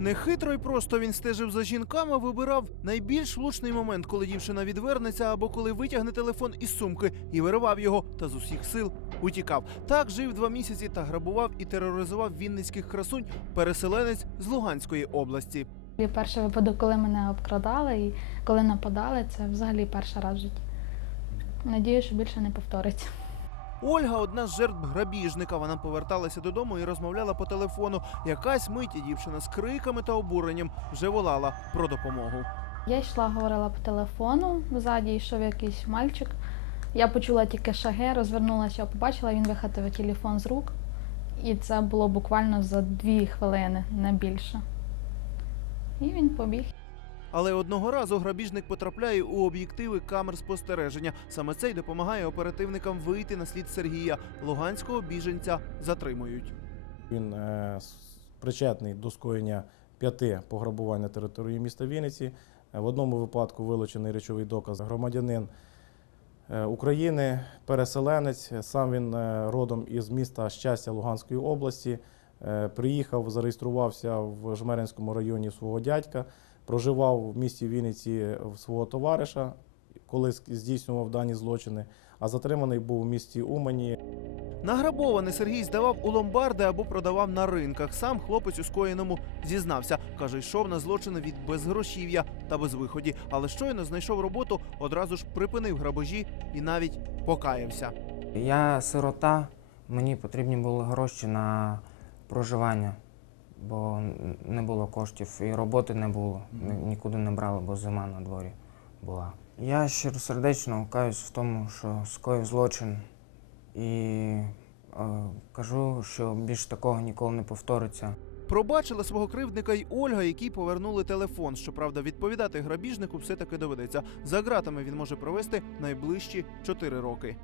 Нехитро й просто він стежив за жінками, вибирав найбільш влучний момент, коли дівчина відвернеться або коли витягне телефон із сумки і виривав його та з усіх сил утікав. Так жив два місяці та грабував і тероризував вінницьких красунь переселенець з Луганської області. Перший випадок, коли мене обкрадали і коли нападали, це взагалі перший раз в житті. Надію, що більше не повториться. Ольга одна з жертв грабіжника. Вона поверталася додому і розмовляла по телефону. Якась мить і дівчина з криками та обуренням вже волала про допомогу. Я йшла, говорила по телефону, ззаді йшов якийсь мальчик. Я почула тільки шаги, розвернулася, побачила, він вихватив телефон з рук. І це було буквально за дві хвилини, не більше. І він побіг. Але одного разу грабіжник потрапляє у об'єктиви камер спостереження. Саме це й допомагає оперативникам вийти на слід Сергія. Луганського біженця затримують. Він е, причетний до скоєння п'яти пограбувань на території міста Вінниці. В одному випадку вилучений речовий доказ громадянин е, України, переселенець. Сам він е, родом із міста Щастя Луганської області. Е, Приїхав, зареєструвався в Жмеринському районі свого дядька, проживав в місті Вінниці в свого товариша, коли здійснював дані злочини. А затриманий був в місті Умані. Награбований Сергій здавав у ломбарди або продавав на ринках. Сам хлопець у скоєному зізнався. Каже, йшов на злочини від безгрошів'я та безвиході. Але щойно знайшов роботу, одразу ж припинив грабежі і навіть покаявся. Я сирота, мені потрібні були гроші на проживання, бо не було коштів і роботи не було. Ні- Нікуди не брали, бо зима на дворі була. Я щиросердечно каюсь в тому, що скоїв злочин і е, кажу, що більш такого ніколи не повториться. Пробачила свого кривдника й Ольга, якій повернули телефон. Щоправда, відповідати грабіжнику все таки доведеться. За ґратами він може провести найближчі чотири роки.